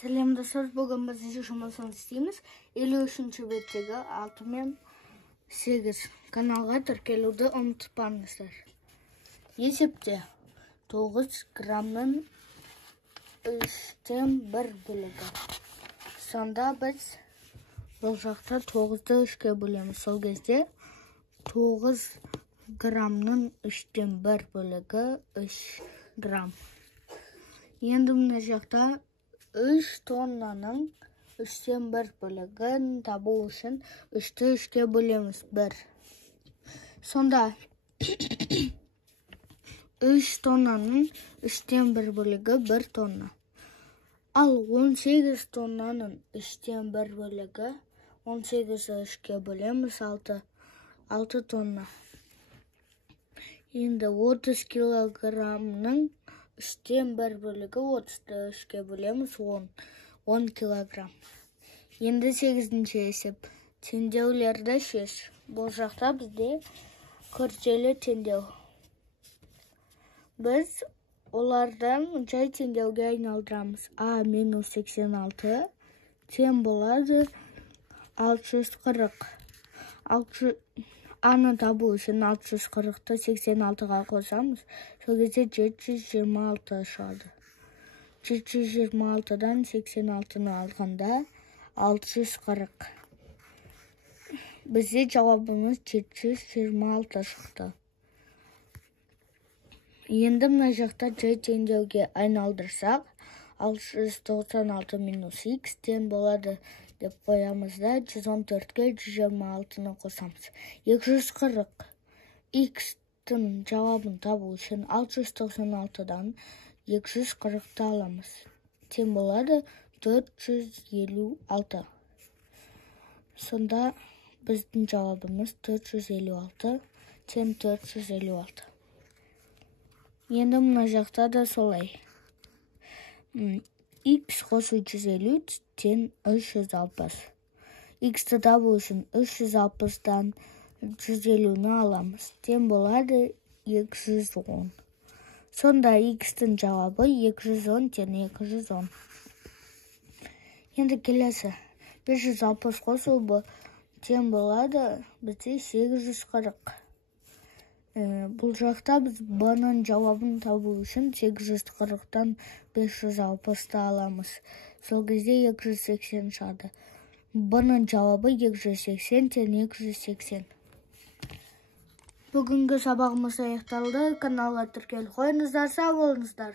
Selam dostlar, bugün biz iş жұмысын істейміз. 53-ші беттегі 6 мен 8 каналға тіркелуді ұмытпаңыздар. Есепте 9 грамның 3-тен 1 бөлігі. Сонда біз бұл жақта 9-ды 3-ке бөлеміз. Сол кезде 9 грамның 3-тен 1 бөлігі 3 грамм. Енді мына жақта 3 тоннаның 3-тен 1 бөлігін табу үшін 3-ті 3-ке бөлеміз. 1. Сонда 3 тоннаның 3-тен 1 бөлігі 1 тонна. Ал 18 тоннаның 3-тен 1 бөлігі 18-ті 3-ке бөлеміз 6 тонна. Енді 30 килограмның 3-тен 1 бөлігі 30-ті 3-ке бөлеміз 10 килограмм. Енді 8-ші есеп. Теңдеулерді шеш. Бұл жақта бізде күрделі теңдеу. Біз олардан жай теңдеуге айналдырамыз. А минус 86 тең болады 640. Аны табу үшін 640-ты 86-ға қосамыз. Сол кезде 726 шығады. 726-дан 86-ны алғанда 640. Бізде жауабымыз 726 шықты. Енді мына жақта жай теңдеуге айналдырсақ, 696 минус x тең болады деп қоямыз да 114-ке 126-ны қосамыз. 240 x-тің жауабын табу үшін 696-дан 240-ты аламыз. Тең болады 456. Сонда біздің жауабымыз 456 тең 456. Енді мына жақта да солай. X қосу 150 тең 360. X-ті табу үшін 360-дан 150-ні аламыз. Тең болады 210. Сонда X-тің жауабы 210 тең 210. Енді келесі. 560 қосу тең болады бізде 840. Бұл жақта біз B-ның жауабын табу үшін 840-тан 560-ты аламыз. Сол кезде 280 шығады. B-ның жауабы 280 тең 280. Бүгінгі сабағымыз аяқталды. Каналға тіркеліп қойыңыздар, сау болыңыздар.